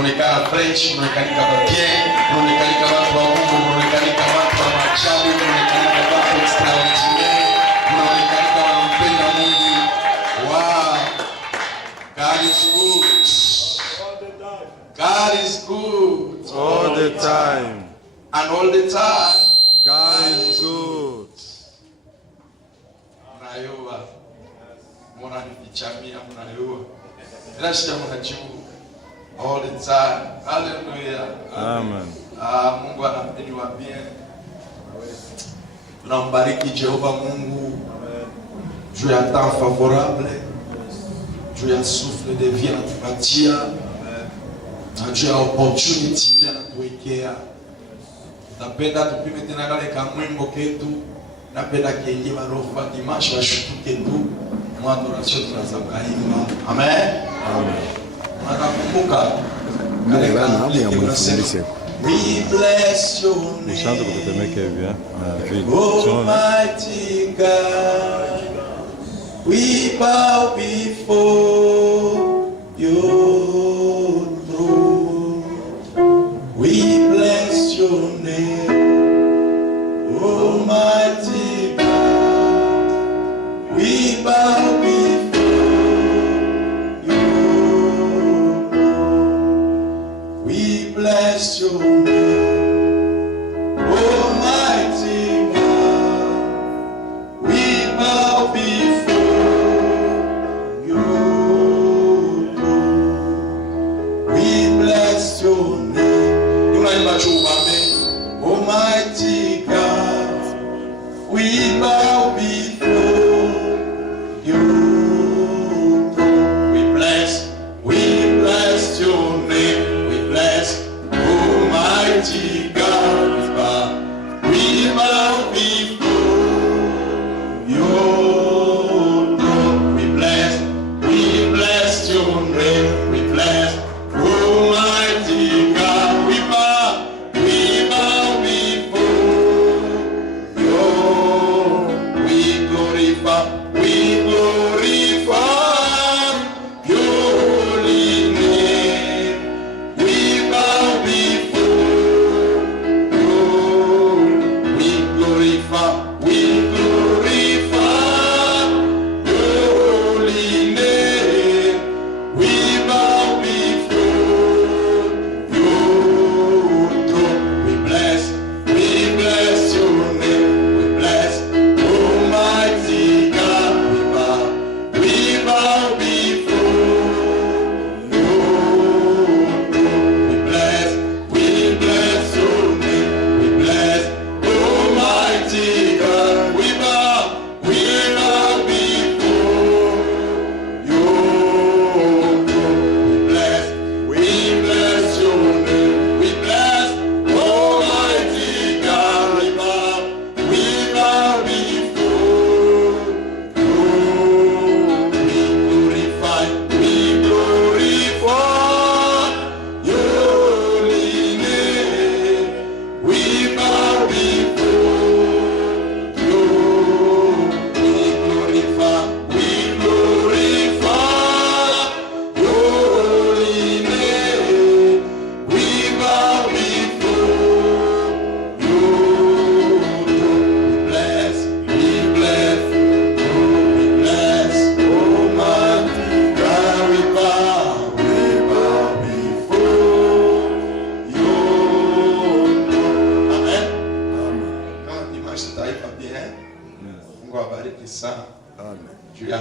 mnaonekana fresh, mnaonekana bien, mnaonekana watu wa Mungu, mnaonekana watu wa maajabu, mnaonekana watu extraordinaire, mnaonekana wanampenda Mungu. Wow. God is good. God is good. All the time. And all the time. God is good. Mnayua. Mwana nifichamia mnayua. Bila shida mnajibu. All the time. Hallelujah. Amen. Mungu anapendwa bien. Tunambariki Jehova Mungu. Juu ya temps favorable. Juu ya souffle de vie anatupatia. Na juu ya opportunity ile anatuwekea. Napenda tupime tena kale kamwimbo ketu. Napenda kienye marofa dimanche washutuke tu. Mwadoration tunazaimba. Amen. Amen. Nakumbuka kale kamwimbo we bless your name. Almighty God, we bow before your throne. We bless your name, Almighty God. We bow before your throne. We bless your name. Almighty God, we bow before you. We bless your name. We bless Almighty God. We bow before your throne. We bless your name. We bless Almighty God. We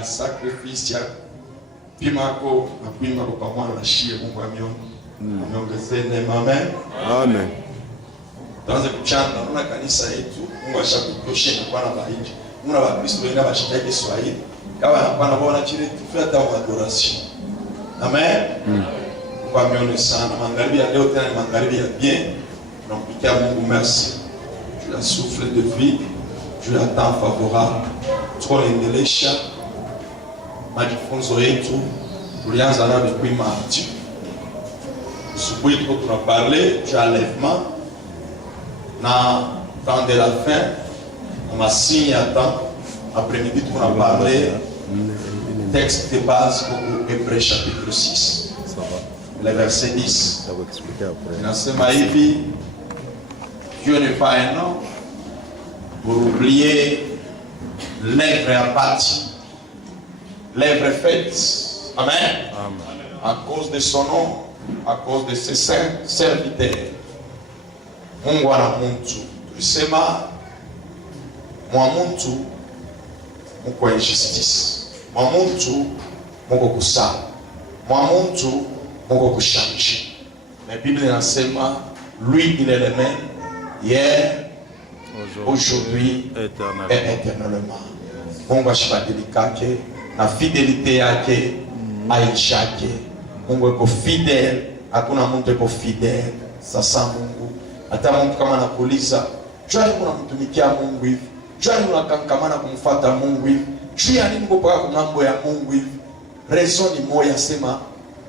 sacrifice ya pimako na kuimba kwa pamoja na shie Mungu ameongezea neema. Amen. Amen. Tuanze kuchanga na kanisa yetu. Mungu ashakutosha kwa na bahiji. Muna wa Kristo wengi bashitaki Kiswahili. Kawa hapana bona chile tufata wa adoration. Amen. Mungu ameone sana. Magharibi ya leo tena ni magharibi ya bien. Tunampikia Mungu merci. Tu la souffle de vie. Tu la temps favorable. Tunaendelesha majifunzo yetu. Tulianza na depuis mardi. Asubuhi tuna parlé du enlèvement na temps de la fin, on a signé à temps. Après-midi on a parlé texte de base pour Hébreux chapitre 6. le verset 10. Ça va expliquer après. Nasema hivi, Dieu n'est pas un homme pour oublier l'œuvre abattue, l'œuvre faite. Amen. Amen. À cause de son nom, à cause de ses saints serviteurs. Mungu ana muntu. Tulisema mwa muntu muko injustice. Mwa muntu muko kusala. Mwa muntu muko kushanji. La Bible inasema lui il est le même hier, aujourd'hui et éternellement. Mungu ashibadilikake na fidelite yake aichake. Mungu yuko fidel, hakuna mtu yuko fidel. Sasa Mungu, hata mtu kama anakuuliza, "Jwani unamtumikia Mungu hivi? Jwani unakangamana kumfuata Mungu hivi? Jua nini mpaka kwa mambo ya Mungu hivi?" Raison ni moja, sema,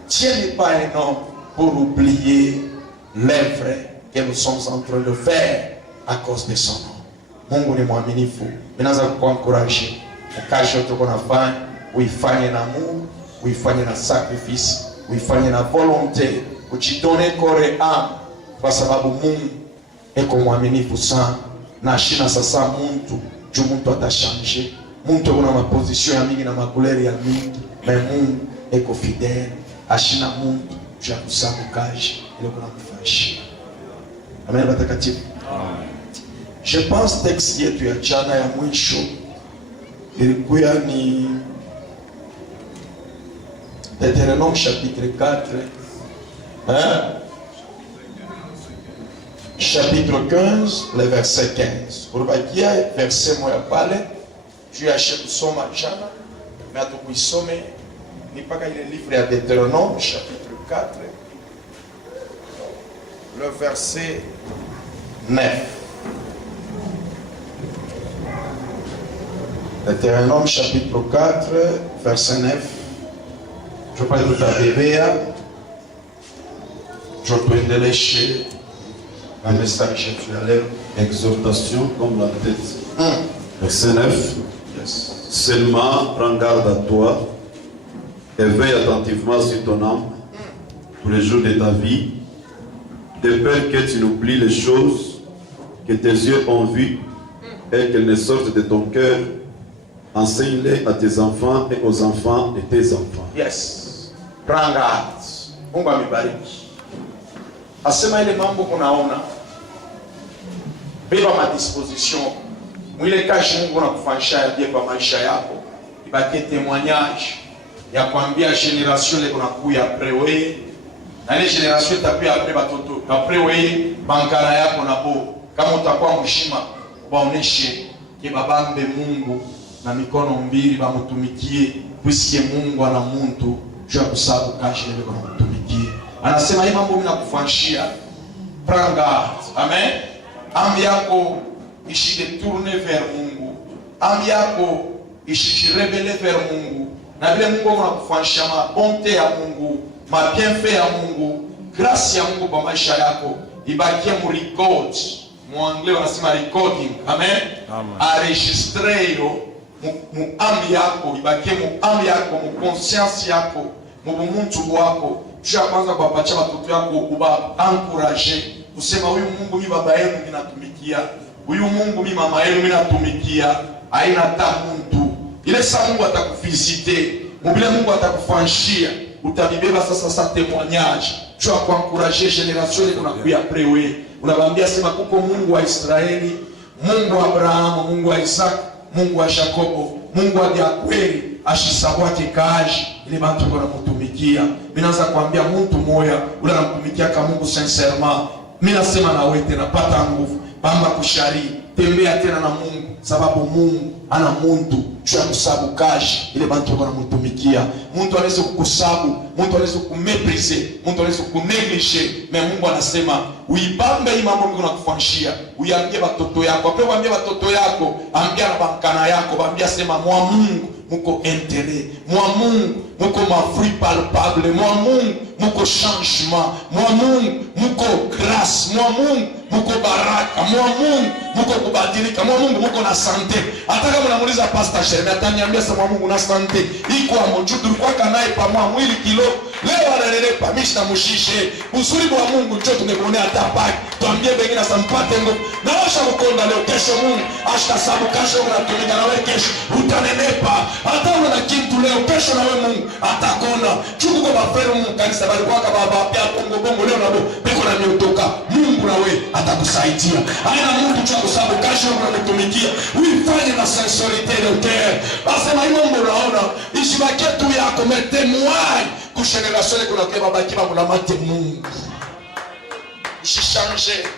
Dieu n'est pas un homme pour oublier l'œuvre que nous sommes en train de faire à cause de son nom. Mungu ni mwaminifu. Ninaanza kukuencourage. Kazi yote uko nafanya, uifanye na Mungu, uifanye na sacrifice, uifanye na volonté, ujitone kore kwa sababu Mungu eko mwaminifu sana. Na shina sasa mtu atashanje. Mtu kuna maposition ya mingi na makuleri ya mingi, mais Mungu eko fidèle. Ashina mtu ya kusabu kazi ile kuna kufanyia. Amen batakatifu. Je pense texte yetu ya jana ya mwisho ilikuwa ni Deutéronome chapitre 4, chapitre 15, le verset 15. Urubakia verset moja pale, tu achètes kusoma jana, mais atukuisome ni paka ile livre ya Deutéronome chapitre 4, le verset 9. Deutéronome chapitre 4, verset 9. Je parle de ta Biblia. Je peux endelesher un message que tu as l'air. Exhortation comme la tête. Verset 9. Yes. Seulement prends garde à toi et veille attentivement sur ton âme tous les jours de ta vie, de peur que tu n'oublies les choses que tes yeux ont vues et qu'elles ne sortent de ton cœur. Enseigne-les à tes enfants et aux enfants de tes enfants. Yes. Prends garde. Mungu amebariki. Asema ile mambo kunaona beba madisposition. Mwile kazi Mungu anakufanyisha yeye kwa maisha yako. Ibakie témoignage ya kuambia generation ile kunakuya après wewe. Na ile generation itakuwa après batoto. Après wewe bankara yako na bo. Kama utakuwa mshima, waoneshe ke babambe Mungu na mikono mbili bamutumikie, puisque Mungu ana muntu jua kusabu kashi ile kwa mutumikie. Anasema hii mambo mnakufanyishia, prends garde. Amen. Ambi yako ishidetourne vers Mungu. Ambi yako ishijirebele vers Mungu. Na vile Mungu anakufanyishia mabonte ya Mungu, mabienfait ya Mungu, grâce ya Mungu kwa maisha yako, ibakie mu record. Muanglais wanasema recording. Amen. Enregistrer mu ambi yako, ibakie mu ambi yako, mu conscience yako, mu muntu wako. Jua kwanza kuwapatia watoto yako kuba encourager, kusema huyu Mungu mimi baba yenu mimi natumikia, huyu Mungu mimi mama yenu mimi natumikia, haina hata mtu. Ile saa Mungu atakufisite, mbele Mungu atakufanyia, utabibeba sasa témoignage. Jua kwa encourager generation ile kunakuya après wewe. Unawaambia sema kuko Mungu wa Israeli, Mungu wa Abrahamu, Mungu wa Isaac, Mungu wa Yakobo, Mungu wa kweli ashisabwake kaji ile bantu kwa kutumikia. Mimi naanza kuambia mtu moya ule anamtumikia kama Mungu sincèrement. Mimi nasema na wewe tena pata nguvu, bamba kushari, tembea tena na Mungu sababu Mungu ana muntu jua kusabu kaji ile bantu kwa kumtumikia. Mtu anaweza kukusabu, mtu anaweza kukumepriser, mtu anaweza kukunegliger, mais Mungu anasema uibambe hii mambo Mungu anakufanyishia. Uiambie watoto yako, ape waambie watoto yako, ambia na bankana yako, waambia sema mwa Mungu muko intérêt, mwa Mungu muko mafruit palpable, mwa Mungu muko changement, mwa Mungu muko grâce, mwa Mungu muko baraka, mwa Mungu muko kubadilika, mwa Mungu muko na sante. Hata kama unamuuliza Pastor Sherman ataniambia sema Mungu na sante iko amoju tulikuwa naye pa mwa mwili kilo leo ananenepa misha mushishe uzuri wa Mungu njoo tumekuonea tabaki tuambie bengine sampate nguvu na washa kukonda leo kesho Mungu ashtasabu kesho unatumika na wewe kesho utanenepa hata una kitu leo kesho na wewe Mungu atakona chuku kwa bafero Mungu kanisa bali kwa baba pia bongo leo nabo beko na miotoka Mungu na wewe atakusaidia haina mtu cha kusabu kesho unamtumikia uifanye na sensibilité de cœur basi na mambo unaona ishibaki tu yako metemwai kushenelashole kuna kwa baba kiba kuna mate Mungu usichange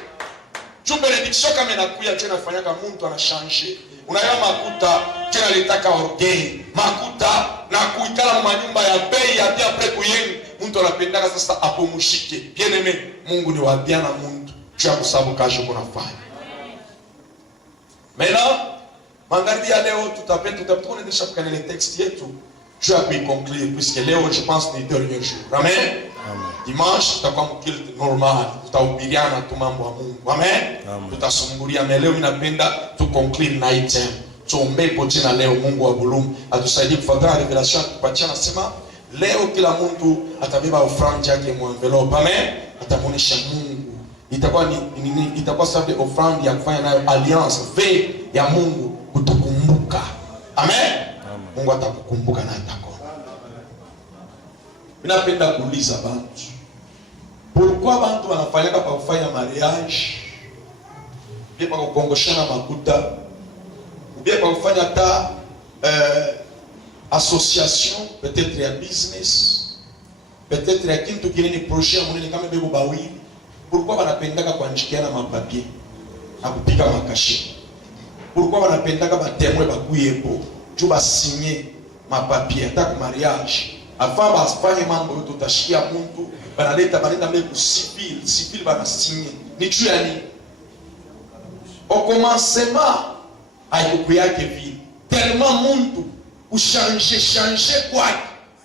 tu benediction kama inakuya tena fanyaka mtu anachange unaya makuta tena litaka orgueil makuta na kuikala manyumba ya bei ya pia après kuyeni mtu anapendaka sasa apumushike bien aimé Mungu ni wa bien na mtu cha kusabu kasho kuna fanya maintenant magharibi ya leo tutapenda kuonesha kwa ile text yetu je vais conclure puisque leo je pense ni dernier jour amen. Amen. Dimanche tutakuwa mkilti normal tutahubiriana tu mambo ya Mungu amen. Tutasumbulia mais leo ninapenda tu conclure na item tuombe kwa jina leo Mungu wa bulumu atusaidie kufuata revelation kupatia nasema leo kila mtu atabeba offrande yake mu envelope amen atamuonesha Mungu itakuwa ni itakuwa sababu offrande ya kufanya nayo alliance ve ya Mungu kutukumbuka amen. Mungu atakukumbuka na atakona. Ninapenda kuuliza bantu. Pourquoi bantu wanafanyaka pa kufanya mariage? Bien pa kukongoshana makuta. Bien pa kufanya ta association, peut-être ya business. Peut-être ya kintu kinini projet munene kama bebo bawili. Pourquoi wanapendaka kuandikiana mapapier? Na kupika makashi. Pourquoi wanapendaka batemwe bakuyepo? Tu vas signer ma papier attaque mariage avant basifanye mambo yote utashikia mtu banaleta mbele ku civil bana signer ni tu yani au commencement ayuku yake vile tellement mtu changer kwa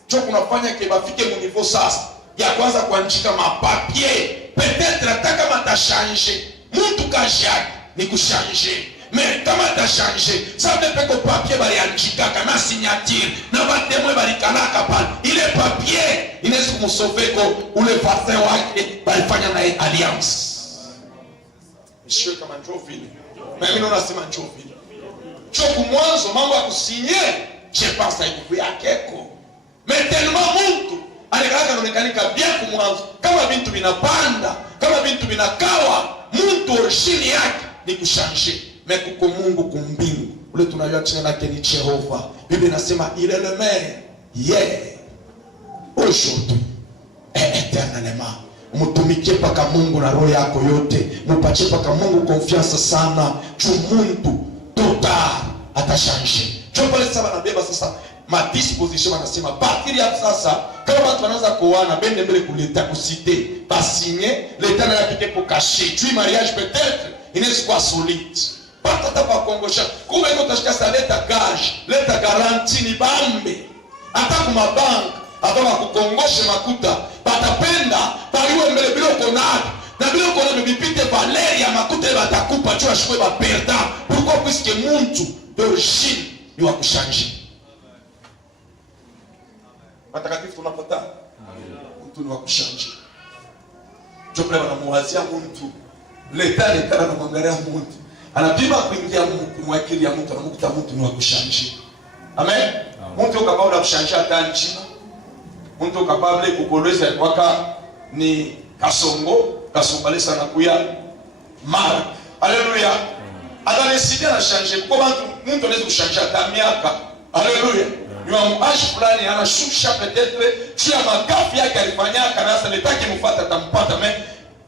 cho kunafanya ke bafike mu niveau sasa ya kwanza kuandika ma papier peut-être ataka mata changer mtu kashaki ni kuchanger. Mais comment t'as changé? Ça ne fait que papier bari anjikaka na signature na batemwe bari kanaka pale. Ile papier inaweza kumsauver ko ule parfum wake balifanya na alliance. Monsieur kama njoo vile. Mais mimi nasema njoo vile. Choku mwanzo mambo ya kusigner, je pense aiku yake ko. Mais tellement mtu anekaka anaonekanika bien kumwanzo kama vitu vinapanda, kama vitu vinakawa, mtu origine yake ni kuchanger. Mais kuko Mungu kumbingu ule tunajua jina lake ni Jehova. Biblia inasema il est le même hier aujourd'hui et éternellement. Mtumikie paka Mungu na roho yako yote, mpatie paka Mungu confiance sana juu mtu total atachange. Ndio pale sasa wanabeba sasa ma disposition wanasema partir ya sasa kama watu wanaanza kuoana bende mbele kuleta kusite basigner l'état na appliquer pour cacher tu mariage peut-être inaweza kuwa solide patata pa kongosha kumbe ndio utashika sa leta gage leta garantie ni bambe hata kuma bank hata wakukongoshe makuta batapenda baliwe mbele bila konado na bila konado bipite valeri ya makuta batakupa tu ashikwe ba perdant pourquoi puisque mtu d'origine ni wa kuchanger. Watakatifu tunapata mtu ni wa kuchanger. Jopla wanamuwazia mtu leta na mwangalia mtu anapima kuingia mtu mwakili ya mtu anamukuta mtu ni wa kuchanger. Amen. Mtu capable de changer hata nchi. Mtu capable kukoleza waka ni kasongo sana kuya Mark. Haleluya. Atanisidia na changer kwa mtu anaweza kuchanger hata miaka. Haleluya. Ni mwashi fulani anashusha peut-être chia magafi yake alifanyaka na sasa letaki mfuata atampata mais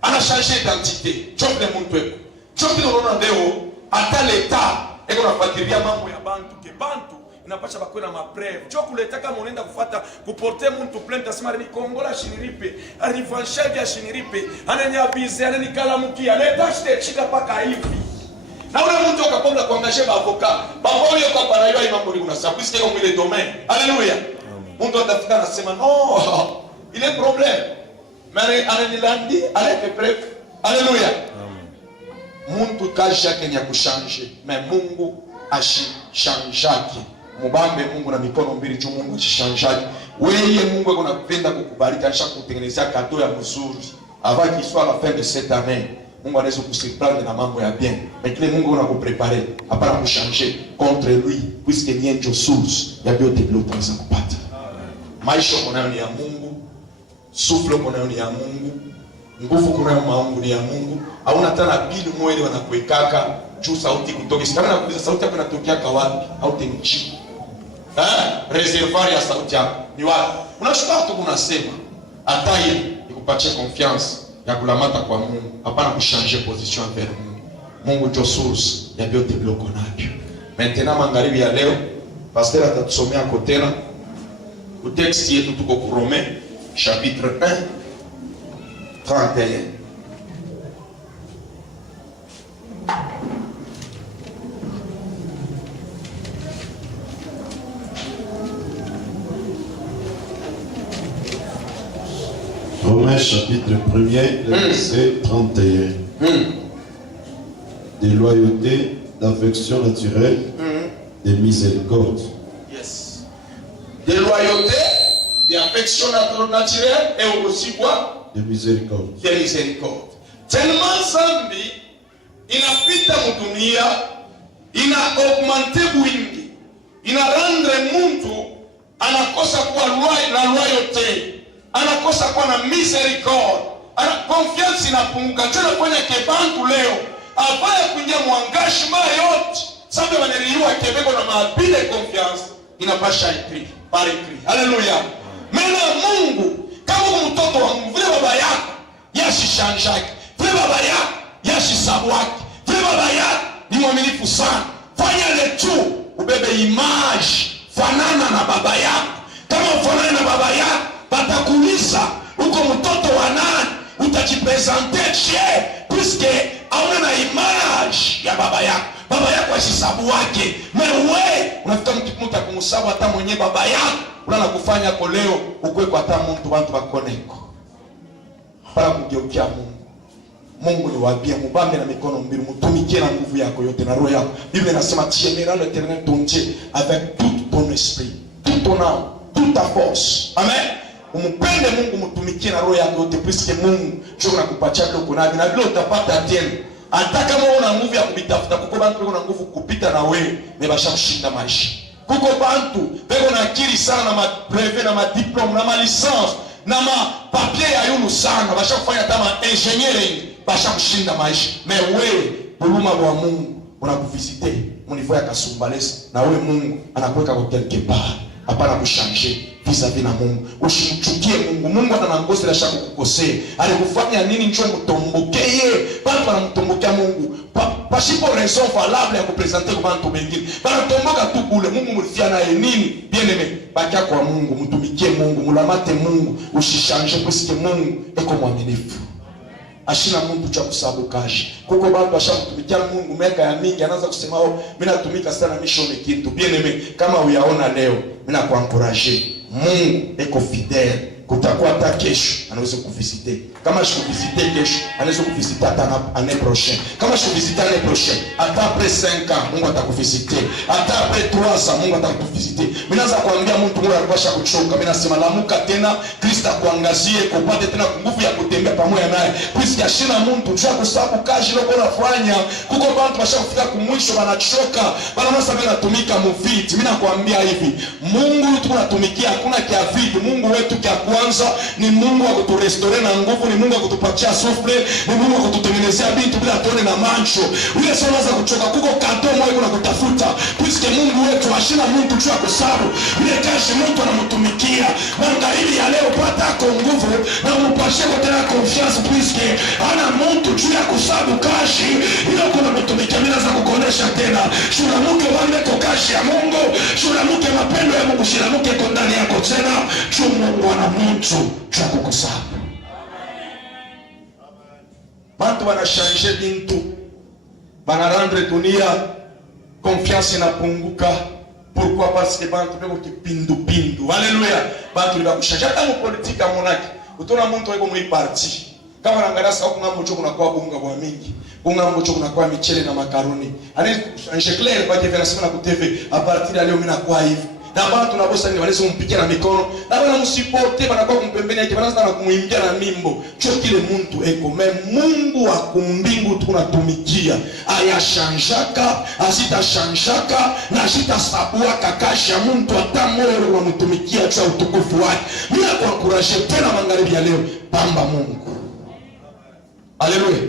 ana changer identité. Chope mtu weko. Chope unaona leo hata leta eko nafuatilia mambo ya bantu ke bantu inapasha bakwe na mapreve. Chope kuleta kama unaenda kufuata kuporter mtu plainte asema ni Kongola shiniripe, alivanshaje shiniripe, ananiabize ananikalamukia leta shite chika paka hivi. Na ule mtu akapomba kuangaje ba avocat. Babo yo kwa paraiwa imambo ni unasa puisque comme il est domaine. Alléluia. Mtu atafika anasema non, il est problème. Mais ananilandi avec preuve. Alléluia. Mtu kazi yake ni ya kuchanger, mais Mungu ashichanjaki. Mubambe Mungu na mikono mbili juu Mungu ashichanjaki. Wewe Mungu ako nakupenda kukubariki, anisha kutengenezea kado ya mzuri. Avant qu'il soit à la fin de cette année, Mungu anaweza kusurprendre na mambo ya bien. Mais kile Mungu anakuprepare, hapana kuchanger contre lui, puisque ni ndio source ya vyote vile utaweza kupata. Maisha unayo ni ya Mungu, souffle unayo ni ya Mungu, nguvu unayo Mungu ni ya Mungu. Hauna tena pili moyo wanakuwekaka juu sauti kutoka. Sikama nakuuliza sauti yako inatokea kwa wapi? Au temchi. Reservoir ya sauti yako ni wapi? Unashukuru tu unasema. Ataye ikupatie confiance ya kulamata kwa Mungu, hapana kuchanger position envers Mungu. Mungu ndio source ya vyote vile uko navyo. Maintenant magharibi ya leo, pasteur atatusomea kotena au texte yetu tuko ku Romains chapitre 1 31. Romains chapitre 1er, verset 31. De loyauté, d'affection naturelle, de miséricorde. Yes. De loyauté, d'affection naturelle et aussi quoi? De miséricorde. De miséricorde. Tellement zambi inapita mudunia, ina augmente wingi, ina rendre mtu anakosa kuwa na loyauté, anakosa kuwa na miséricorde, ana confiance inapunguka. Tena kwenye kebantu leo afaya kuingia mwangashima yote sababu wanaliwa kebeko na maabile confiance inapasha écrit par écrit. Alléluia. Mena Mungu kama mtoto wa Mungu, vile baba yako yashishanjaki, vile baba yako yashisabwaki, vile baba yako ni mwaminifu sana, fanya le tu ubebe image fanana na baba yako. Kama fanana na baba yako batakuuliza uko mtoto wa nani, utajipresenter chez puisque hauna na image ya baba yako. Baba yako asisabu wake. Mewe unafika mtu kumsabu hata mwenye baba yako unana kufanya kwa leo ukwe kwa hata mtu watu wakoneko. Para kugeukia Mungu. Mungu ni wabia mubambe na mikono mbili, mtumikie na nguvu yako yote na roho yako. Biblia inasema tu aimeras l'Éternel ton Dieu avec tout ton esprit, tout ton âme, toute ta force. Amen. Umpende Mungu, mtumikie na roho yako yote, puisque Mungu ndio anakupatia kile uko navyo, na vile utapata tena. Hata kama una nguvu ya kubitafuta, kuko bantu kuna nguvu kupita na wewe, nebasha kushinda maisha. Kuko bantu beko na akili sana na brevet na diplôme na licence na papier ya yulu sana, basha kufanya kama engineering, basha kushinda maisha. Mais wewe buluma wa Mungu unakuvisite munivyo ya kasumbalesi, na wewe Mungu anakuweka kwa quelque part, hapana kuchanger vis-à-vis na Mungu. Usimchukie Mungu. Mungu anangozi la shaka kukosea. Alikufanya nini njoo mtombokee? Bado wanamtombokea Mungu. Pasipo raison valable ya kupresenter kwa bantu wengine. Bana tomboka tu kule. Mungu mlifia naye nini? Bien aimé. Bakia kwa Mungu, mtumikie Mungu, mulamate Mungu, usichange puisque Mungu eko mwaminifu. Ashina Mungu cha kusabu kashi. Kuko bantu ashakutumikia Mungu miaka ya mingi, anaanza kusema mimi natumika sana mission kitu. Bien aimé, kama uyaona leo, mimi nakuencourager. Mungu eko fidèle. Kutakuwa hata kesho anaweza kuvisite. Kama sikuvisite kesho, anaweza kuvisite hata année prochaine. Kama sikuvisite année prochaine, hata après 5 ans Mungu atakuvisite. Hata après 3 ans Mungu atakuvisite. Mimi naanza kuambia mtu Mungu anapasha kuchoka. Mimi nasema lamuka tena, Kristo akuangazie, kupate tena nguvu ya kutembea pamoja naye. Puisque ashina mtu njoo kusabu kazi leo unafanya. Kuko bantu bashafika kumwisho banachoka. Bana msaba anatumika mufiti. Mimi nakwambia hivi, Mungu tunatumikia hakuna kia vitu. Mungu wetu kia kwanza ni Mungu wa kuturestore na nguvu, ni Mungu wa kutupatia souffle, ni Mungu wa kututengenezea bintu bila tone na mancho. Ule sio unaweza kuchoka, kuko kato moyo kuna kutafuta. Puisque Mungu wetu ashina mtu juu ya kusabu. Ile kazi mtu anamtumikia. Magharibi ya leo pata kwa nguvu na mpashe kwa tena confiance, puisque ana mtu juu ya kusabu kazi. Ile kuna mtumikia mimi naweza kukuonesha tena. Shura mke wale kwa kazi ya Mungu, shura mke mapendo ya Mungu, shura mke kwa ndani yako tena. Mungu ana mtu cha kukusabu. Bantu wanashange bintu, banarendre dunia, confiance inapunguka. Pourquoi? Parce que bantu beko kipindu. Alléluia. Bantu liba kushanja hata mu politika monaki. Utona muntu weko mu parti. Kama nangarasa huko ngambo choko na kwa bunga kwa mingi. Bunga ngambo choko na kwa michele na makaroni. Ani shanje clair kwa kile nasema na ku TV, a partir de leo mimi nakuwa hivi. Na bana tunabosa ni wanaweza kumpikia na mikono. Na bana msipote banakuwa kumpembeni yake banaanza na kumuingia na mimbo. Cho kile mtu eko me Mungu wa kumbingu tunatumikia. Ayashanjaka, asitashanjaka na asitasabua kakasha mtu atamoro wa mtumikia cha utukufu wake. Mimi nakuencourage tena magharibi ya leo, pamba Mungu. Haleluya.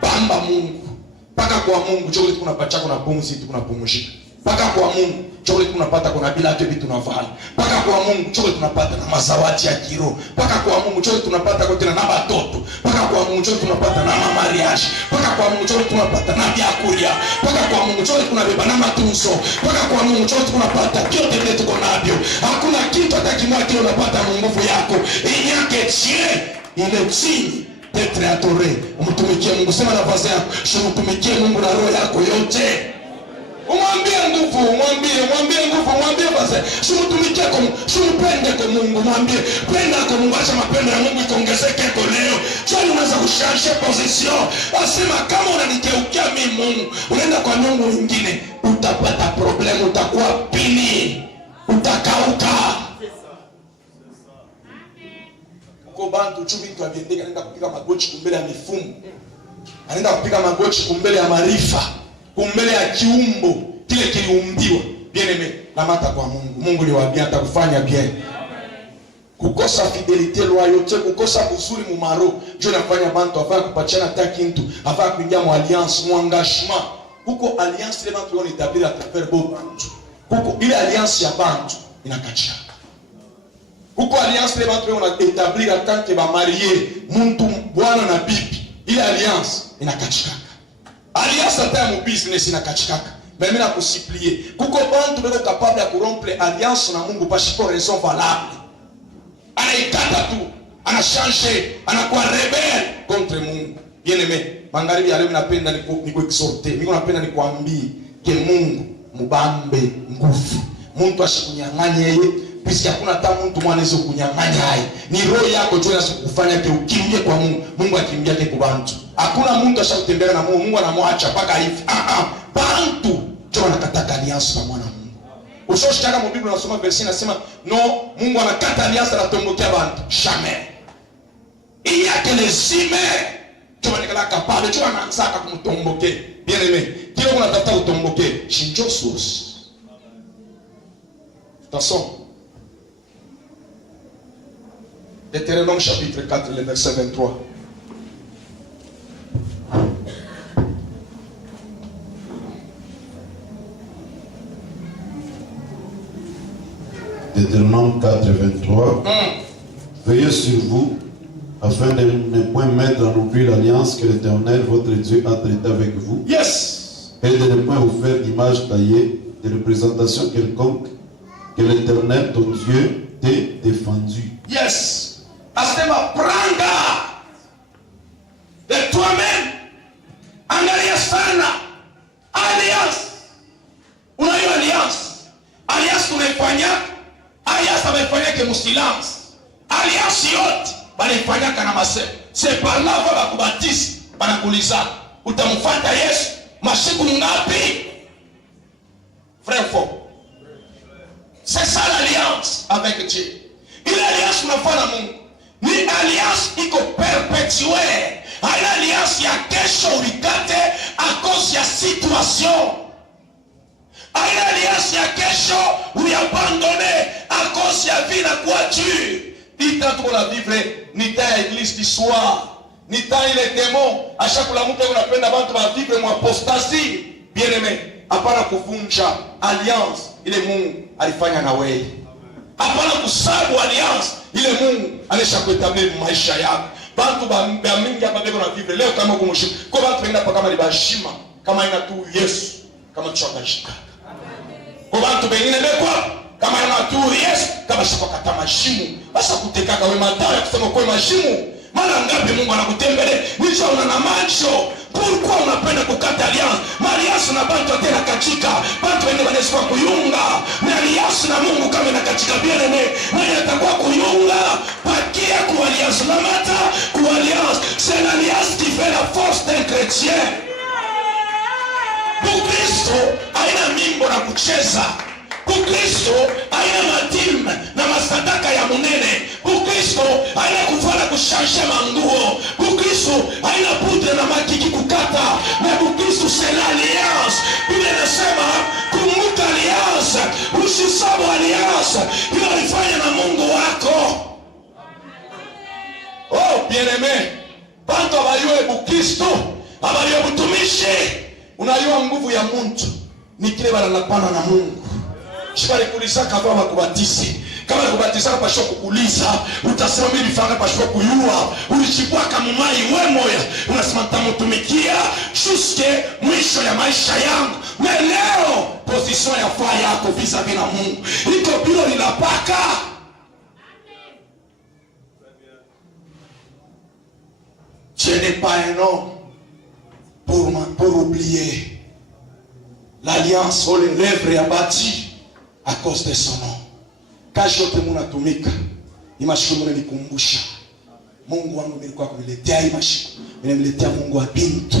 Pamba Mungu. Paka kwa Mungu chokole tunapata kuna pumzi tunapumzika. Paka kwa Mungu chokole tunapata kuna bila yake vitu tunavala. Paka kwa Mungu chokole tunapata na mazawadi ya kiroho. Paka kwa Mungu chokole tunapata kwa tena na watoto. Paka kwa Mungu chokole tunapata na mariage. Paka kwa Mungu chokole tunapata na vyakula. Paka kwa Mungu chokole tunabeba na matunzo. Paka kwa Mungu chokole tunapata kyote vile tuko navyo. Hakuna kitu hata kimoja kile unapata na nguvu yako. Inyake chie ile chini d'être adoré. Umtumikie Mungu, sema na vazi yako, shumtumikie Mungu na roho yako yote. Umwambie nguvu, mwambie nguvu, mwambie vazi. Shumtumikie kwa Mungu, shumpende kwa Mungu, mwambie penda kwa Mungu, acha mapendo ya Mungu ikaongezeke kwa leo. Chani unaweza kushansha position. Asema kama unanikeukia mimi Mungu, unaenda kwa Mungu mwingine, utapata problem, utakuwa pini. Utakauka. Kwa bantu chumbi mtu abiendeka anaenda kupiga magoti kumbele ya mifumo. Anaenda kupiga magoti kumbele ya maarifa, kumbele ya kiumbo kile kiliumbiwa. Bien aimé, lamata kwa Mungu. Mungu liwaambia atakufanya bien. Kukosa fidelite, loyauté, kukosa uzuri mu maro, Dieu nafanya bantu afanya kupachana taki mtu, afanya kuingia mu alliance, mu engagement. Kuko alliance ile bantu wao établir à travers beau bantu. Kuko ile alliance ya bantu inakacha. Huko alliance ile watu wana établir en tant que ba marié muntu bwana na bibi, ile alliance inakachikaka. Alliance hata mu business inakachikaka. Mimi nakusiplier kuko bantu beko capable ya kurompre alliance na Mungu parce que raison valable. Anaikata tu, anachange, anakuwa rebelle contre Mungu. Bien aimé, magharibi ya leo napenda niko exhorter. Mimi napenda nikwambie ke Mungu mubambe nguvu. Mungu asikunyang'anye yeye. Pisi hakuna hata mtu mwanaweza kunyang'anya hai. Ni roho yako tu inakufanya ke ukimbie kwa Mungu. Mungu akimbia ke kwa bantu. Hakuna mtu ashakutembea na Mungu. Mungu anamwacha paka hivi. Bantu tu anakata alliance na mwana Mungu. Usoshitaka mu Biblia unasoma verse inasema no, Mungu anakata alliance na tombokea bantu. Jamais. Il y a que les humains tu vas nikala capable tu anaanzaka kumtomboke. Bien aimé. Kile unatafuta utomboke, shinjo source. Attention. Deutéronome chapitre 4, le verset 23. Deutéronome 4, 23. Veillez sur vous, afin de ne point mettre en oubli l'alliance que l'Éternel, votre Dieu, a traitée avec vous. Yes. Et de ne point vous faire d'image taillée, de représentation quelconque, que l'Éternel, ton Dieu, t'ait défendu. Yes. Asema pranga de toi-même. Angalia sana alliance. Unayo alliance. Alliance tunaifanya. Alliance amefanya ke musilence. Alliance yote balifanya kana masema. C'est par là va bakubatiza banakuliza. Utamfuata Yesu masiku ngapi? Frère fort. C'est ça l'alliance avec Dieu. Ile alliance unafanya Mungu ni alliance iko perpetuelle. Haina alliance ya kesho ulikate à cause ya situation. Haina alliance ya kesho uliabandonne à cause ya vie na voiture. Ni tant qu'on a vivre ni ta église du soir. Ni ta ile démon. À chaque la mtu unapenda bantu ba vivre mu apostasie. Bien aimé, hapana kuvunja alliance ile Mungu alifanya na wewe. Hapana kusabu alliance ile Mungu alishakuetablir maisha yako. Bantu ba mingi hapa beko na vivre leo kama kumshika. Kwa bantu wengine hapa kama ni bashima, kama ina tu Yesu, kama chokashika. Kwa bantu wengine beko kama ina tu Yesu, kama shikakata mashimu. Basi kutekaka wewe madhara kusema kwa mashimu. Mara ngapi Mungu anakutembelea? Nicho una macho. Pourquoi unapenda kukata alliance? Alliance na bantu tena katika. Bantu wengine wanasema kuyunga. Na alliance na Mungu kama na katika bien aimé. Nani atakuwa kuyunga? Pakia ku alliance na mata ku alliance. C'est l'alliance qui fait la force d'un chrétien. Kristo haina mimbo na kucheza. Bukristo haina madilme na masadaka ya munene. Bukristo haina kuvala kushansha manguo. Bukristo haina pudre na makiki kukata. Na Bukristo c'est l'alliance. Biblia inasema kumbuka alliance, usisahau alliance iliyofanya na Mungu wako. Oh, bien-aimé, bantu abayue Bukristo, abayue butumishi, unayua nguvu ya mtu ni kile banalapana na Mungu. Shibali kulisa kama bakubatize. Kama bakubatiza pasho kukuliza, utasema mimi fanga pasho kuyua. Ulichibwa kama mai wewe moya, unasema nitamutumikia jusque mwisho ya maisha yangu. Na leo position ya faya yako vis-à-vis na Mungu iko bilo linapaka. Je n'ai pas un homme pour oublier l'alliance sur les lèvres abattues à cause de son nom. Kazi yote munatumika, imashukuru mnanikumbusha Mungu wangu nilikuwa kuniletea imashukuru. Nimemletea Mungu wa bintu.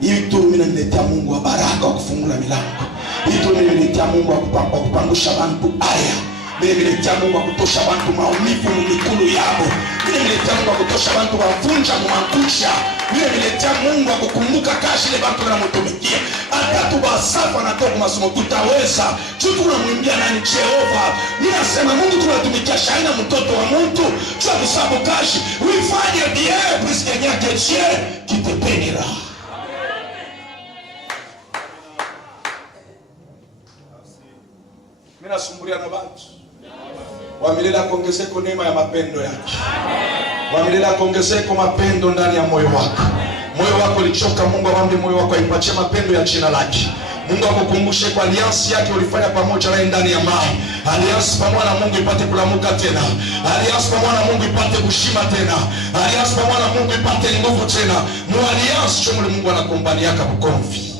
Hii tu nimemletea Mungu wa baraka wa kufungula milango. Hii tu nimemletea Mungu wa kupangusha bantu aya. Nimemletea Mungu wa kutosha bantu maumivu mikulu yabo. Nimemletea Mungu wa kutosha bantu wavunja mwankusha. Nimemletea Mungu wa kukumbuka kazi ile bantu wanamtumikia. Hata tubasafa na toka masomo tutaweza. Tunamwimbia nani Jehova. Ninasema Mungu tunatumikia shaina mtoto wa mtu. Tunakusabu kazi. Uifanye bien puisque il y a que Dieu qui te bénira. Mimi nasumbulia na watu. Wamilela kuongezeko neema ya mapendo yake. Wamilela kuongezeko mapendo ndani ya moyo wako. Moyo wako ulichoka, Mungu awambe moyo wako aipatie mapendo ya jina lake. Mungu akukumbushe kwa alliance yake ulifanya pamoja naye ndani ya mai. Alliance pamoja na Mungu ipate kulamuka tena. Alliance pamoja na Mungu ipate kushima tena. Alliance pamoja na Mungu ipate nguvu tena. Mu alliance chomole Mungu anakombani yaka bukomvi.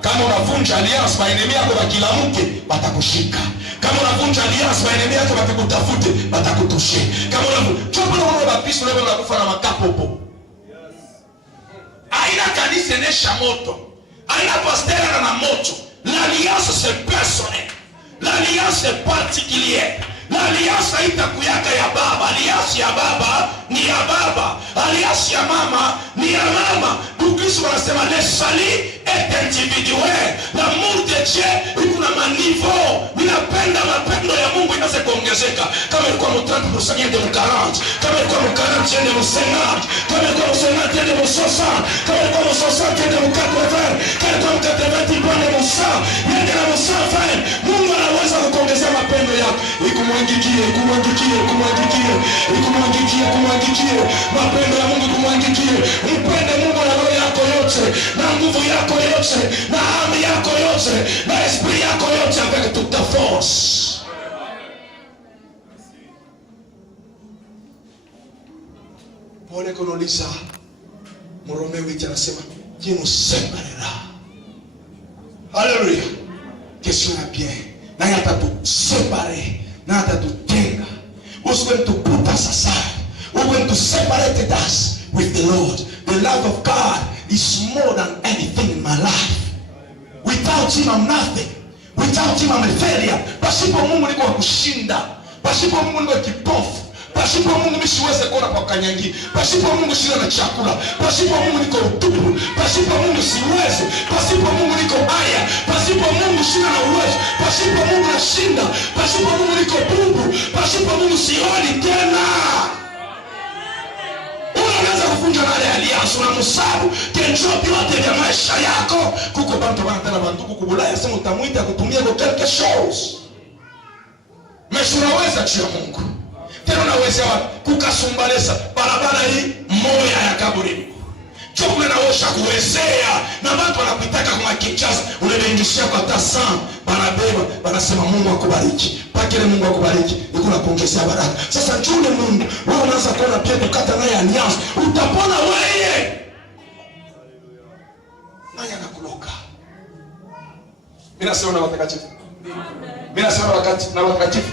Kama unavunja alliance, maenemi yako wakilamuke batakushika. Kama unavunja alliance, maenemi yako watakutafute batakutushe. Kama unavunja chomole Mungu bapisu leo unakufa na makapopo. Aina kanisa nesha moto. Aina pasteur na moto. L'alliance c'est personnel. L'alliance est particulière. L'alliance haitakuyaka ya baba. Alliance ya baba ni ya baba. Alliance ya mama ni ya mama. Bukristo wanasema le salut est individuel. L'amour de Dieu iko na manivo. Ninapenda mapendo ya Mungu inaweza kuongezeka. Kama ilikuwa mu 30% yende mu 40. Kama ilikuwa mu 40 yende mu 50. Kama ilikuwa mu 50 yende mu 60. Kama ilikuwa mu 60 yende mu 80. Kama ilikuwa mu 80 yende mu 100. Yende na mu 100. Mungu anaweza kuongezea mapendo yako. Ikumwangikie mapendo ya Mungu, kumwangikie. Mpende Mungu na roho yako yote, na nguvu yako yote, na hamu yako yote, na esprit yako yote, avec toute ta force. Paul konolisa Morome 8 anasema qui nous séparera. Alléluia. Question na bien. Na yata tu séparer. Na yata tu tenga. Who's going to put us aside? Who's going to separate us with the Lord? The love of God is more than anything in my life. Without Him I'm nothing. Without Him I'm a failure. Pasipo Mungu niko kushinda. Pasipo Mungu niko kipofu. Pasipo Mungu mimi siweze kuona kwa kanyangi. Pasipo Mungu sina na chakula. Pasipo Mungu niko utupu. Pasipo Mungu siweze. Pasipo Mungu niko haya. Pasipo Mungu sina na uwezo. Pasipo Mungu nashinda. Pasipo Mungu niko bubu. Pasipo Mungu sioni tena. Unaweza kufunja na alliance na musabu kenjopi wote vya maisha yako. Kuko bantu banatana bantu kukubulaya sema utamuita kutumia kwa quelque chose. Mais unaweza chia Mungu. Tena unaweza kukasumbalesa barabara hii moya ya kaburi. Chokule na osha kuwezea na watu wanapitaka kwa kichasa unaendeshia kwa tasan banabeba banasema Mungu akubariki. Pakile Mungu akubariki nikuna kuongezea baraka. Sasa njule Mungu wewe unaanza kuona pia kukata naye alliance utapona wewe. Nani anakuloka? Mimi nasema na watakatifu. Mimi nasema na watakatifu.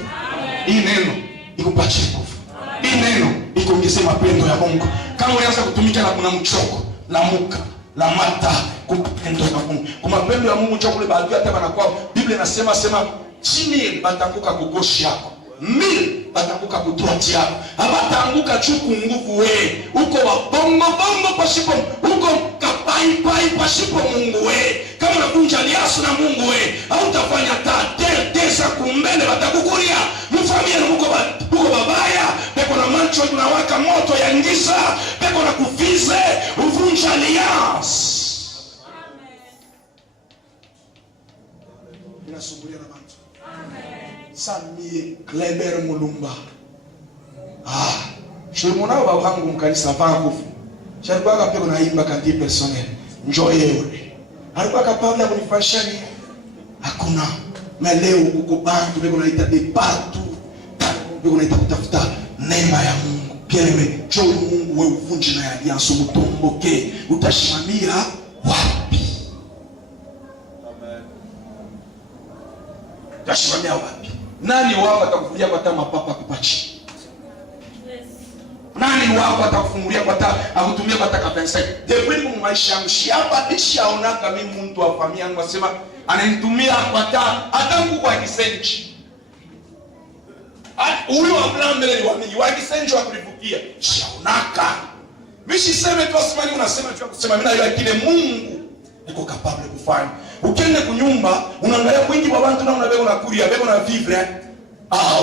Hii neno ikupatie nguvu. Hii neno ikuongezee mapendo ya Mungu. Kama unaanza kutumika na kuna mchoko, la muka, la mata, kupendo ya Mungu. Kwa mapendo ya Mungu chokole baadhi hata wanakuwa Biblia inasema 10,000 batanguka kugoshi yako, 1000 batanguka kutuati yako. Abatanguka chuku nguvu we. Uko wabongo bongo pasipo, uko kapai pai pasipo Mungu we. Kama unakunja aliansi na Mungu we, hautafanya tesa kumbele batakukuria. Mfamia na uko babaya, peko na mancho tunawaka moto ya ngisa, peko na kufize, uvunja aliansi. Inasumbulia na mancho. Sami Kleber Mulumba. Shemona babangu mkanisa vangu. Shalikuwa peko na imba kanti personnel. Njoye. Alikuwa kapabla kunifashani. Hakuna. Meleo uko bantu beko naita de partout. Beko naita kutafuta neema ya Mungu. Keleme joy Mungu wewe uvunje na alianso mutomboke. Utashimamia wapi? Amen. Utashimamia wapi? Nani wako atakufungulia kwa tama papa kupachi? Yes. Nani wako atakufungulia kwa tama akutumia kwa taka pensa? Depuis mu maisha mshiapa nishaonaka mimi mtu wa familia yangu asema ananitumia kwa tama atangu kwa kisenchi. Huyo wa blambele ni wamini wa kisenchi wa kulivukia. Shaonaka. Mishi seme tu asimani unasema tu kusema mimi na kile Mungu niko capable kufanya. Ukienda kunyumba unaangalia wingi wa watu na unabeba unakulia beba na vivre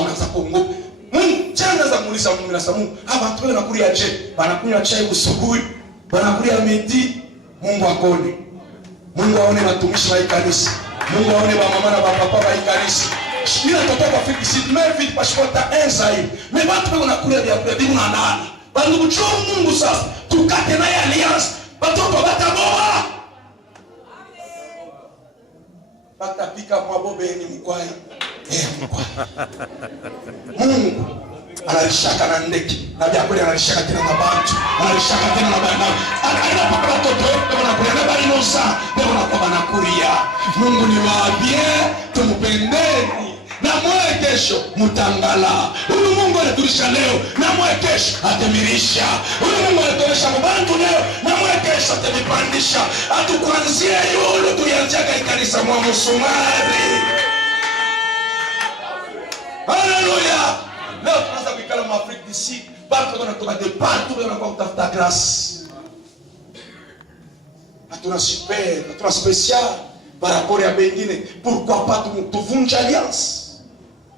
unaanza kuongopa Mungu changa za muuliza Mungu na Mungu watu wale wanakulia je wanakunywa chai usubuhi wanakulia miti Mungu akone Mungu aone watumishi wa kanisa Mungu aone wa mama na papa wa kanisa shida totoka fiki sit mevit pashota enza hivi mais watu wale wanakulia vya bibi na nani bado kuchoma Mungu sasa tukate naye alliance watoto wataboa batapika mwabobe ni mkwai mkwai Mungu analishaka na ndeki na vya kweli analishaka tena na bantu analishaka tena na bana anapaka watoto kama nakulia na inosa ndio nakuwa banakulia Mungu ni waambie tumpendeni na mwe kesho mutangala huyu Mungu anatulisha leo na mwe kesho atemirisha huyu Mungu anatulisha mbantu leo na mwe kesho atemipandisha atukuanzia yule tuyanjaga kanisa mwa musumari. Haleluya. Leo tunaanza kuikala mu Afrika d'ici batu wanatoka de partout wanakuwa kutafuta grâce. Hatuna super, hatuna spécial par rapport à bengine. Pourquoi pas tuvunja alliance?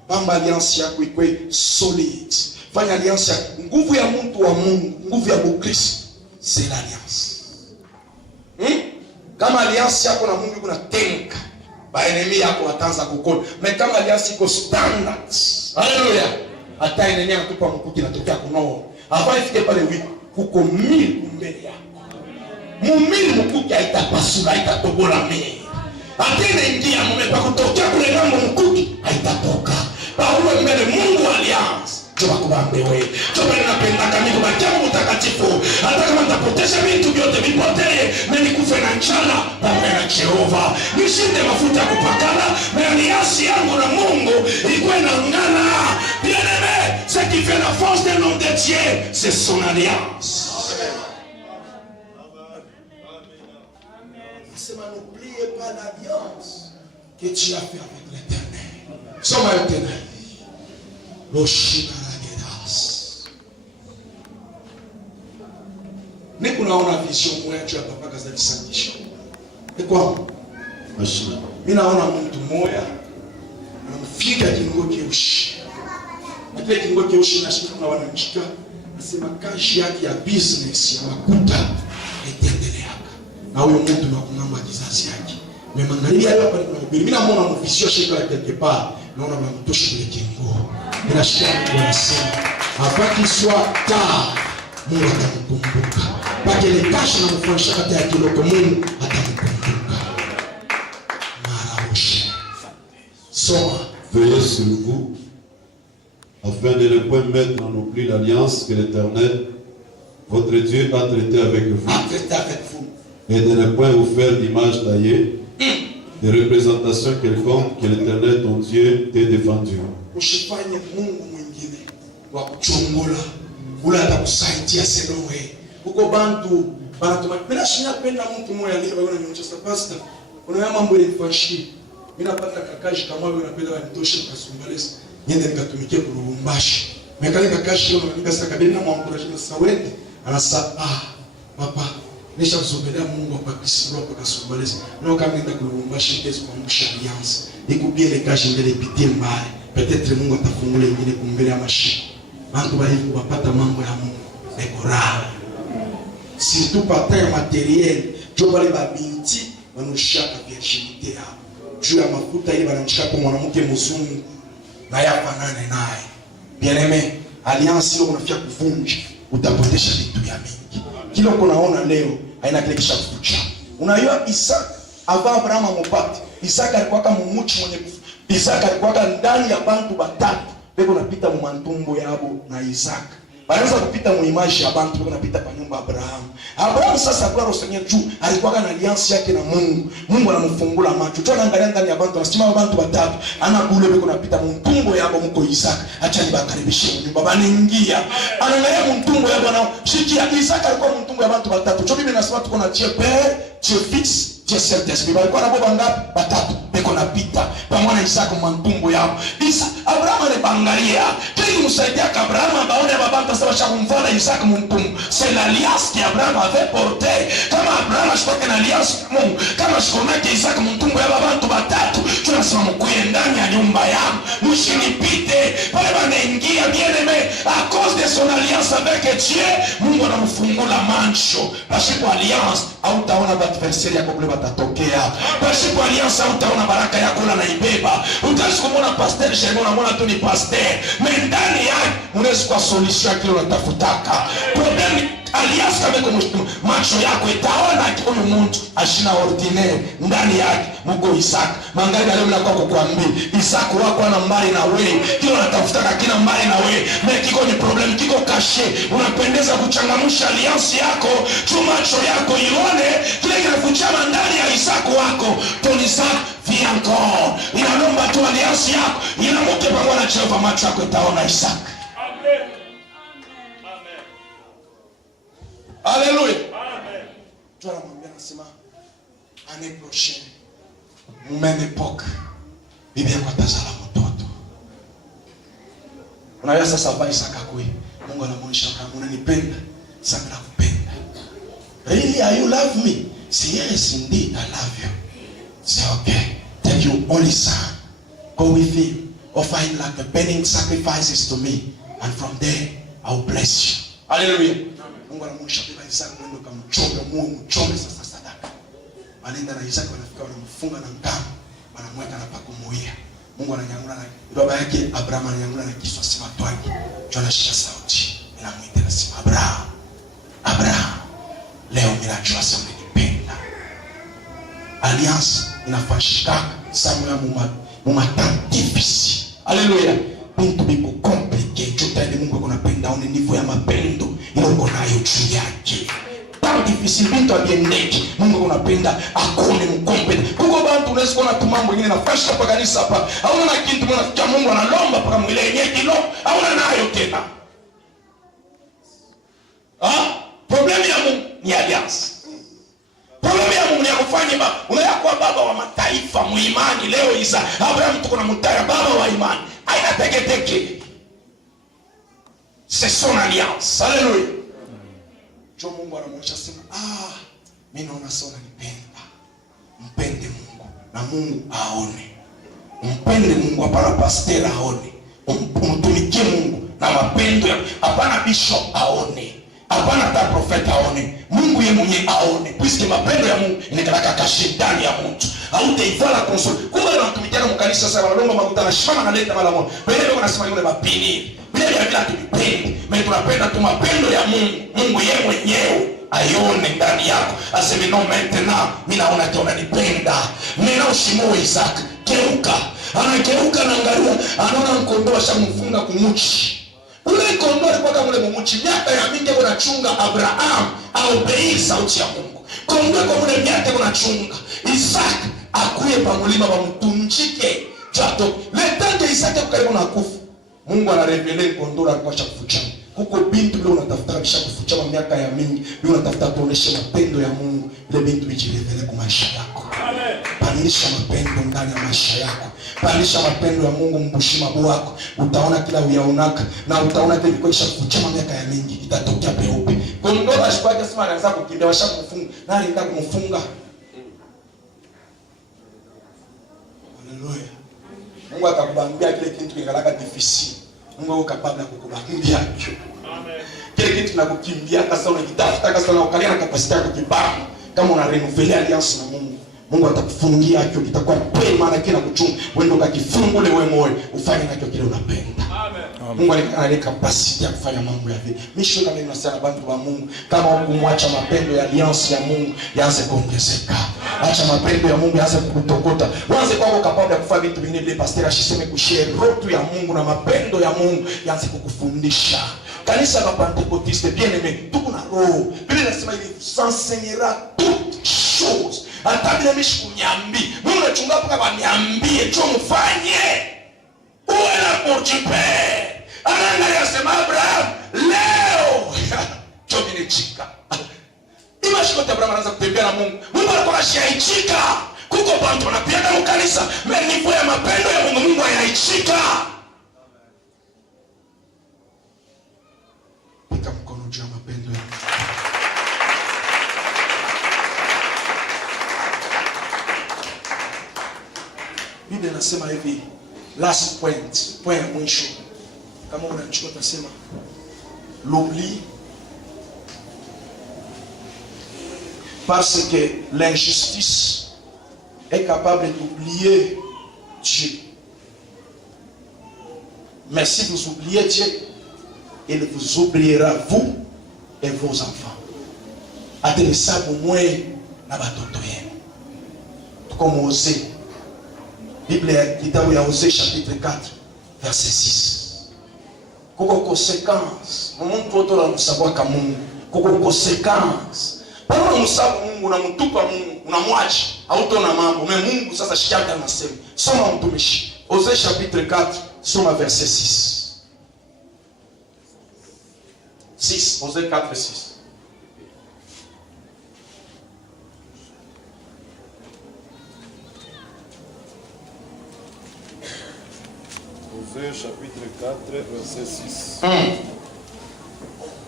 Bamba alliance yako ikwe solide. Fanya alliance yako. Nguvu ya mtu wa Mungu, nguvu ya Kristo, c'est l'alliance. Kama alliance yako na Mungu kuna tenka, ba enemy yako wataanza kukona. Mais kama alliance iko standard. Haleluya. Hata enemy anatupa mkuki na tokea kunoa. Avant ifike pale kuko 1000 mbele yako. Mumili mkuki haitapasula haitatobola mimi. Atene ingia mumepa kutokea kule ngambo mkuki haitatoka. Paulo mbele Mungu alliance. Tuwa kubambe we. Tuwa napenda kami kubakia mtakatifu. Hata kama nitapotesha vitu vyote vipotee. Na nikufe na njala. Pamoja na Jehova. Nishinde mafuta kupakana. Na alliance yangu na Mungu ikuwe na ngana. Bien aimé. Ce qui fait la force de l'homme de Dieu. C'est son alliance. N'oubliez pas l'alliance que tu as fait avec l'Éternel. Somme l'Éternel. L'Oshimaragedas. N'est qu'on a une vision moya tu as papa kaza disandisha. Et quoi? Machina. Mina ona mtu moya. Anamfika kingo keushi. Na kile kingo keushi na shika na wanamchika. Nasema kazi yake ya business ya makuta itaendelea. Na huyo mtu na kunamba kizazi yake. Mmeangalia hapa ni mhubiri. Mimi naona mvisio shika quelque part. Naona mnamtosha ile kingo. Bila shaka Mungu anasema, "Afaki soit tard, Mungu atamkumbuka." Pake ile kashi na mfanyisha kati ya kiloko Mungu atamkumbuka. Maraoshi. Soma. Veillez sur vous afin de ne point mettre en oubli l'alliance que l'Éternel votre Dieu a traité avec vous. A traité avec vous. Et de ne point vous faire d'image taillée, de représentation quelconque que l'Éternel ton Dieu t'ait défendu. Usifanye Mungu mwingine wa kuchongola ula atakusaidia selowe uko bantu banatuma bila shinya penda mtu mmoja leo wewe unanyonyesha pastor unaona mambo ya fashi Mimi napata kakashi kama wewe unapenda wanitoshe Kasumbalesa. Niende nikatumikie ku Lubumbashi. Mekale kakashi leo nikasema kabisa na mwankuraje sasa wewe. Anasa papa nisha kusogelea Mungu kwa Kristo kwa Kasumbalesa. Ndio kama nenda ku Lubumbashi kesho kwa msha alliance. Ikubie ile kashi ngele pitie mbali. Peut-être Mungu atafungula ingine kumbele ya mashi. Bantu bali wapata mambo ya Mungu. Ekora. Surtout par terre matériel. Jo bali babinti wanoshaka virginité yao. Juu ya mafuta ile wanamshika kwa mwanamke mzungu na yafanane naye. Bien-aimé, alliance ile unafia kuvunja, utapotesha vitu ya mingi. Kile unaona leo haina kile kisha kufucha. Unajua Isaka ava Abraham amopata. Isaka alikuwa kama mumuchi mwenye kufu. Isaka alikuwa ndani ya bantu batatu. Beko napita mu mantumbo yabo na Isaka. Baanza kupita mu image ya bantu beko napita kwa nyumba Abraham. Abraham sasa kwa rosenye juu alikuwa na alliance yake na Mungu. Mungu anamfungula macho. Tu anaangalia ndani ya bantu, anasema bantu batatu. Ana bule beko napita mu mtumbo yabo mko Isaka. Acha nibakaribishe nyumba banaingia. Anaangalia mu mtumbo yabo na shikia Isaka alikuwa mu mtumbo ya bantu batatu. Jo Biblia inasema tuko na Dieu Père, Dieu Fils, Dieu Saint-Esprit. Balikuwa na baba ngapi? Batatu. Beko napita pamoja na Isaka mu mtumbo yabo. Abraham alibangalia. Kile msaidia Abraham baone baba sasa kumvana Isaka mu mtumbo. C'est l'alliance qu'Abraham avait portée. Kama Abraham ashikoke na alliance na Mungu, kama shikomeke Isaka mu mtumbo ya bantu batatu, tunasema mkuye ndani ya nyumba yangu. Mshinipite. Pale wanaingia bien-aimé à cause de son alliance avec Dieu, Mungu anamfungula macho. Pasipo alliance hautaona adversaire yako kule batatokea. Pasipo alliance hautaona baraka yako na ibeba. Utasikumona pasteur Shego na mwana tu ni pasteur. Mais ndani yake unaweza kwa solution kile unatafutaka. Problem alliance kama kwa macho yako itaona huyu mtu ashina ordinaire ndani yake Mungu Isaka. Mangalia leo na kwako kuambia Isaka wako ana mbali na wewe. Kile unatafutaka kina mbali na wewe. Na kiko ni problem kiko kashe. Unapendeza kuchangamsha alliance yako. Tu macho yako ione kile kinafuchama ndani ya Isaka wako. Ton Isaka vient encore. Inaomba tu alliance yako. Inamoke pamoja na Jehova, macho yako itaona Isaka. Amen. Amen. Alléluia. Amen. Tu vas m'emmener nasema année prochaine. Même époque. Bibi yako atazala mtoto. Unaweza sasa bai Isaka kwe. Mungu anamuonyesha kama unanipenda, sasa nakupenda. Really, are you love me? Say yes, indeed, I love you. Say okay. Take your only son. Go with him. Offer him like the burning sacrifices to me. And from there, I will bless you. Hallelujah. Mungu anamuonyesha bibi Isaka kwenda kumchonga Mungu, mchonge sasa sadaka. Wanaenda na Isaka wanafika wanamfunga na ngao. Wanamweka na pakumuia. Mungu ananyangula na baba yake Abraham ananyangula na kisu asema twaki. Tunashika sauti. Inamuita nasema Abraham. Abraham. Leo ninajua sasa unanipenda. Alliance inafanyika Samuel mumatantifisi. Haleluya. Bintu biko compliqué. Chotani Mungu kunapenda une niveau ya mapendo ile uko nayo juu yake. Tant difficile bintu abiendeki. Mungu kunapenda akone mkompende. Kuko bantu unaweza kuona tu mambo mengine nafasha pa kanisa hapa. Hauna na kitu mnafikia Mungu analomba paka mwile yenyewe kilo. Hauna nayo tena. Problemu ya Mungu ni alliance. Problemu ya Mungu ni kufanya unayakuwa baba wa mataifa muimani leo Isa. Abraham tuko na mtaya baba wa imani. Haina teke. C'est son alliance. Alléluia. Jo Mungu anamuonyesha sema, mimi naona sana nipenda. Mpende Mungu na Mungu aone. Mpende Mungu hapana pastor aone. Mtumikie Mungu na mapendo hapana bishop aone. Hapana hata profeta aone. Mungu yeye mwenyewe aone. Puisque mapendo ya Mungu inakalaka kashi ndani ya mtu. Hautaivala konsole. Kumbe unamtumikia mkanisa sasa wanalomba makuta na shama na leta mala moja. Wewe unasema yule mapini. Bila bila tupende. Mimi tunapenda tu mapendo ya Mungu. Mungu yeye mwenyewe aione ndani yako. Aseme no maintenant mimi naona tu unanipenda. Mimi na ushimo Isaka. Geuka. Anageuka na angalia anaona mkondoo ashamfunga kumuchi. Ule kondoo alikuwa kama ule mumuchi. Miaka ya mingi unachunga Abraham au bei sauti ya Mungu. Kondoo kwa ule miaka unachunga. Isaka akuye pa mlima wa mtumchike. Chato. Letande Isaka karibu na kufa. Mungu anarevele kondoo alikuwa chakufucha. Huko bintu leo unatafuta kisha kufucha miaka ya mingi. Leo unatafuta kuonesha mapendo ya Mungu. Ile bintu ijirevele kwa maisha yako. Amen. Palisha mapendo ndani ya maisha yako. Palisha mapendo ya Mungu mbushima wako. Utaona kila uyaonaka na utaona kile kikoisha kuchama miaka ya mingi itatokea peupe. Kwa ndio ashikwaje sema anaanza kukimbia washakufunga. Nani ndio kumfunga? Haleluya. Mungu akakubambia kile kitu kingalaka difficile. Mungu yuko capable kukubambia hicho. Amen. Kile kitu kinakukimbia kasa unakitafuta kasa unaokalia na capacity yako kibaba. Kama una renouveler alliance na Mungu, Mungu atakufungia hicho kitakuwa kweli maana kina kuchunga. Wewe ndio ukifungule wewe moyo ufanye nacho kile unapenda. Amen. Mungu ana capacity ya kufanya mambo ya hivi. Misho kama ninasema bantu wa Mungu, kama ukumwacha mapendo ya alliance ya Mungu yaanze kuongezeka. Acha mapendo ya Mungu yaanze kukutokota. Waanze kwako capable ya kufanya vitu vingine. Pastor ashiseme kushare roho ya Mungu na mapendo ya Mungu yaanze kukufundisha. Kanisa la Pentecôtiste bien aimé, tuko na roho. Biblia inasema il s'enseignera toutes choses. Hata bila mishi kunyambi. Mungu anachunga mpaka waniambie cho mfanye. Uwe na mojipe. Anaangalia sema Abraham, leo chomi ni chika. Imashiko Abraham anaanza kutembea na Mungu. Mungu alikuwa anashaichika. Kuko bantu wanapenda mkanisa, menifu ya mapendo ya Mungu, Mungu anaichika. Pika mkono juu ya mapendo ya Mungu. Biblia inasema hivi, last point ya mwisho. Kama unachukua utasema l'oubli parce que l'injustice est capable d'oublier Dieu. Mais si vous oubliez Dieu, il vous oubliera vous et vos enfants. Atenisa bumwe na batoto yenu. Comme Osée. Bible kitabu ya Osée chapitre 4 verset 6. Kuko conséquence. Mungu totola msabwa kama Mungu. Kuko conséquence. Bado msabu Mungu unamtupa Mungu, unamwacha, hautaona mambo. Na Mungu sasa shikaka anasema. Soma mtumishi. Osée chapitre 4, soma verset 6. 6, Osée 4 6. Osée chapitre 4 verset 6.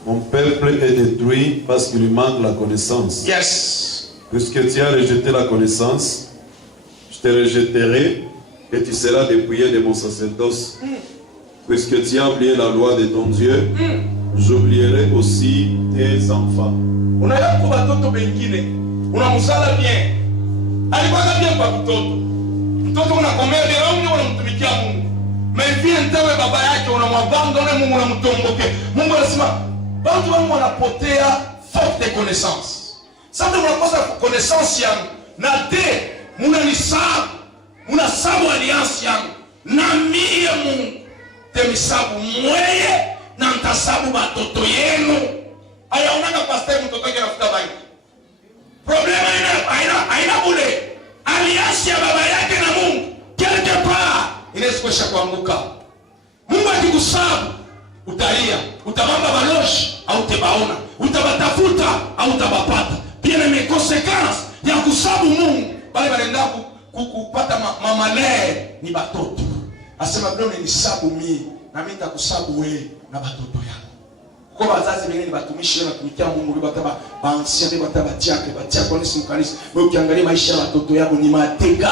Mon peuple est détruit parce qu'il lui manque la connaissance. Yes. Puisque tu as rejeté la connaissance, je te rejetterai et tu seras dépouillé de mon sacerdoce. Puisque tu as oublié la loi de ton Dieu, j'oublierai aussi tes enfants. Unaya kuba toto bengine, unamsala bien. Alikuwa bien kwa mtoto. Mtoto unakomea leo unamtumikia Mungu. Mevie ntawe baba yake unamwabanga na Mungu unamtomboke. Mungu anasema watu wangu wanapotea faute de connaissance. Sasa mnakosa connaissance yangu na de munasabu alliance yangu na mie Mungu temisabu mweye na ntasabu batoto yenu. Ayaonanga pastor mtoto wake anafuta banki. Problema haina bure. Alliance ya baba yake na Mungu quelque part inaweza kuanguka. Mungu akikusabu utalia, utabamba baloshi au tebaona, utabatafuta au tabapata. Pia na consequence ya kusabu Mungu, bali balenda kupata mamale ni batoto. Asema bwana ni sabu mimi na mimi nitakusabu wewe na batoto yako. Kwa wazazi wengine ni batumishi na tumikia Mungu bila bataba baansia bila bataba tiake batia kwa nisi mkanisa. Wewe ukiangalia maisha ya watoto yako ni mateka.